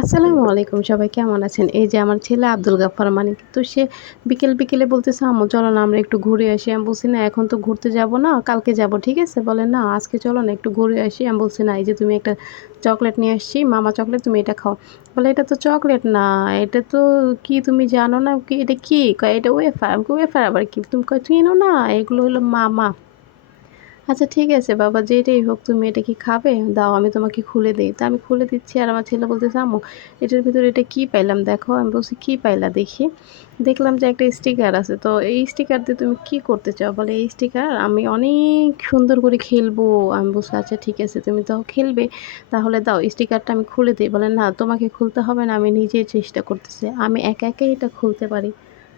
আসসালামু আলাইকুম, সবাই কেমন আছেন? এই যে আমার ছেলে আব্দুল গাফফার মানিক তো সে বিকেল বিকেলে বলতেছে, আম্মু, চলো না, আমরা একটু ঘুরে আসি। আমি বলছি, না, এখন তো ঘুরতে যাব না, কালকে যাব। ঠিক আছে? বলে, না, আজকে চলো না, একটু ঘুরে আসি। আমি বলছি, না, এই যে তুমি একটা চকলেট নিয়ে আসছি, মামা চকলেট, তুমি এটা খাও। বলে, এটা তো চকলেট না, এটা তো কি তুমি জানো না, কি, এটা কি? এটা ওয়েফার? আমি ওয়েফার আবার কি? তুমি চিনো না, এগুলো হলো মামা। আচ্ছা ঠিক আছে বাবা, যেটাই হোক তুমি এটা কি খাবে? দাও, আমি তোমাকে খুলে দিই। তা আমি খুলে দিচ্ছি আর আমার ছেলে বলতেছে, আম্মু, এটার ভিতরে এটা কি পাইলাম? দেখো। আমি বলছি, কি পাইলা দেখি? দেখলাম যে একটা স্টিকার আছে। তো এই স্টিকার দিয়ে তুমি কি করতে চাও? বলে, এই স্টিকার আমি অনেক সুন্দর করে খেলব। আমি বলছি আচ্ছা ঠিক আছে, তুমি তো খেলবে, তাহলে দাও, স্টিকারটা আমি খুলে দিই। বলে, না, তোমাকে খুলতে হবে না, আমি নিজেই চেষ্টা করতেছি। আমি একা একাই এটা খুলতে পারি।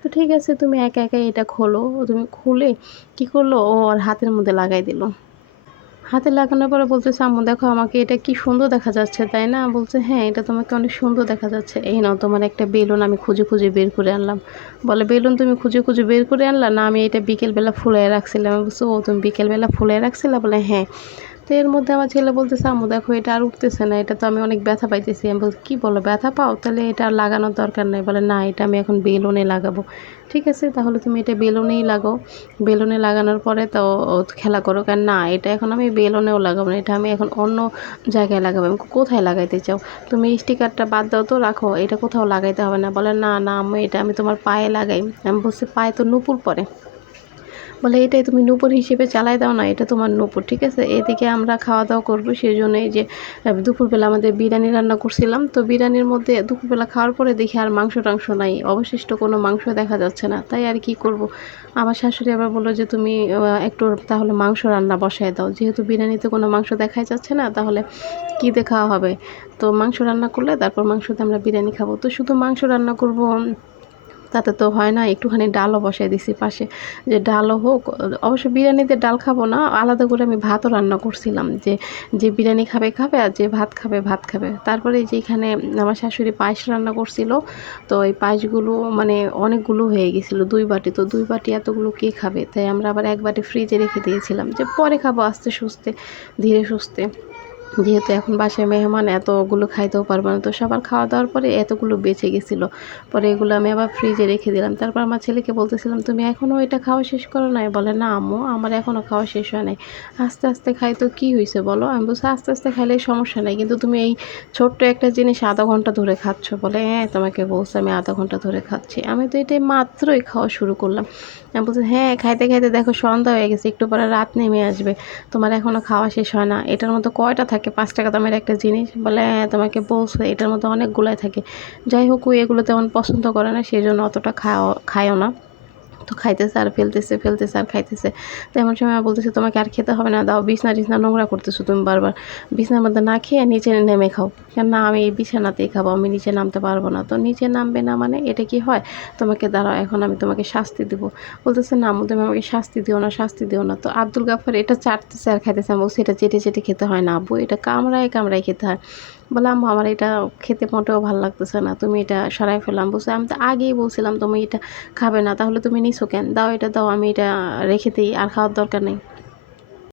তো ঠিক আছে, তুমি একা একা এটা খোলো। তুমি খুলে কি করল? ও ওর হাতের মধ্যে লাগাই দিল। হাতে লাগানোর পরে বলতেছে, আম্মু, দেখো আমাকে এটা কি সুন্দর দেখা যাচ্ছে, তাই না? বলছে হ্যাঁ এটা তোমাকে অনেক সুন্দর দেখা যাচ্ছে। এই নাও, তোমার একটা বেলুন আমি খুঁজে খুঁজে বের করে আনলাম। বলে, বেলুন তুমি খুঁজে খুঁজে বের করে আনলা? না, আমি এটা বিকেলবেলা ফুলাই রাখছিলাম। বলছি, ও, তুমি বিকেলবেলা ফুলাই রাখছিলা? বলে হ্যাঁ। তো এর মধ্যে আমার ছেলে বলতেছে, আম্মু, দেখো, এটা আর উঠতেছে না, এটা তো আমি অনেক ব্যথা পাইতেছি। আমি বলছি, কী বলো, ব্যথা পাও? তাহলে এটা আর লাগানোর দরকার নেই। বলে, না, এটা আমি এখন বেলুনে লাগাবো। ঠিক আছে, তাহলে তুমি এটা বেলুনেই লাগাও। বেলুনে লাগানোর পরে তো খেলা করো কেন না, এটা এখন আমি বেলুনেও লাগাবো না, এটা আমি এখন অন্য জায়গায় লাগাবো। আমি কোথায় লাগাইতে চাও? তুমি স্টিকারটা বাদ দাও তো, রাখো, এটা কোথাও লাগাইতে হবে না। বলে, না না আমি এটা আমি তোমার পায়ে লাগাই। আমি বলছি, পায়ে তো নুপুর পরে বলে, এটাই তুমি নূপুর হিসেবে চালাই দাও না, এটা তোমার নূপুর, ঠিক আছে? এদিকে আমরা খাওয়া দাওয়া করব সেই জন্য এই যে দুপুরবেলা আমাদের বিরিয়ানি রান্না করছিলাম। তো বিরিয়ানির মধ্যে দুপুরবেলা খাওয়ার পরে দেখি আর মাংস টাংস নাই, অবশিষ্ট কোনো মাংস দেখা যাচ্ছে না। তাই আর কি করব? আমার শাশুড়ি আবার বলল যে, তুমি একটু তাহলে মাংস রান্না বসায় দাও। যেহেতু বিরিয়ানিতে কোনো মাংস দেখাই যাচ্ছে না, তাহলে কী দেখা হবে? তো মাংস রান্না করলে, তারপর মাংসতে আমরা বিরিয়ানি খাব। তো শুধু মাংস রান্না করব তাতে তো হয় না, একটুখানি ডালও বসাই দিছি পাশে। যে ডালও হোক, অবশ্য বিরিয়ানিতে ডাল খাব না, আলাদা করে আমি ভাতও রান্না করছিলাম। যে যে বিরিয়ানি খাবে খাবে, আর যে ভাত খাবে ভাত খাবে। তারপরে যেখানে আমার শাশুড়ি পায়েস রান্না করছিল, তো এই পায়েসগুলো মানে অনেকগুলো হয়ে গেছিল, দুই বাটি। তো দুই বাটি এতগুলো কে খাবে? তাই আমরা আবার এক বাটি ফ্রিজে রেখে দিয়েছিলাম যে পরে খাব আস্তে সুস্তে ধীরে সুস্থে। যেহেতু এখন বাসায় মেহমান, এতগুলো খাইতেও পারব না। তো সবার খাওয়া দাওয়ার পরে এতগুলো বেঁচে গেছিল। পরে এগুলো আমি আবার ফ্রিজে রেখে দিলাম। তারপর আমার ছেলেকে বলতেছিলাম, তুমি এখনও এটা খাওয়া শেষ করো নাই? বলে, না আম্মু, আমার এখনও খাওয়া শেষ হয় নাই। আস্তে আস্তে খাই, তো কী হয়েছে বলো? আমি বলছি, আস্তে আস্তে খাইলে সমস্যা নেই, কিন্তু তুমি এই ছোট্ট একটা জিনিস আধা ঘণ্টা ধরে খাচ্ছ। বলে হ্যাঁ তোমাকে বলছে, আমি আধা ঘণ্টা ধরে খাচ্ছি। আমি তো এটাই মাত্রই খাওয়া শুরু করলাম। আমি বলছি হ্যাঁ খাইতে খাইতে দেখো সন্ধ্যা হয়ে গেছে, একটু পরে রাত নেমে আসবে। তোমার এখনও খাওয়া শেষ হয় না। এটার মতো কয়টা থাকে পাঁচ টাকা দামের একটা জিনিস বলে হ্যাঁ তোমাকে বলছে, এটার মধ্যে অনেকগুলাই থাকে। যাই হোক ওই এগুলো তেমন পছন্দ করে না সেই জন্য অতটা খাও, খায়ও না। তো খাইতেছে আর ফেলতেছে ফেলতেছে আর খাইতেছে। তো এমন সময় বলতেছে, তোমাকে আর খেতে হবে না, দাও বিছনা টিছনা নোংরা করতেছো তুমি বারবার। বিছনার মধ্যে না খেয়ে নিচে নেমে খাও। না, আমি এই বিছানাতেই খাব, আমি নিচে নামতে পারব না। তো নিচে নামবে না মানে এটা কি হয়? তোমাকে দাঁড়াও, এখন আমি তোমাকে শাস্তি দেবো। বলতেছে, না তুমি আমাকে শাস্তি দিও না, শাস্তি দিও না। তো আব্দুল গাফার এটা চাটতেছে আর খাইতেছে আমি বলছি এটা চেটে চেটে খেতে হয় না, আব্বু, এটা কামড়ায় কামড়ায় খেতে হয়। বলে, আম্মু, আমার এটা খেতে মোটেও ভালো লাগতেছে না, তুমি এটা সরাই ফেলাম বলছে, আমি তো আগেই বলছিলাম, তুমি এটা খাবে না, তাহলে তুমি নিছো কেন? দাও এটা, দাও, আমি এটা রেখে দিই, আর খাওয়ার দরকার নেই।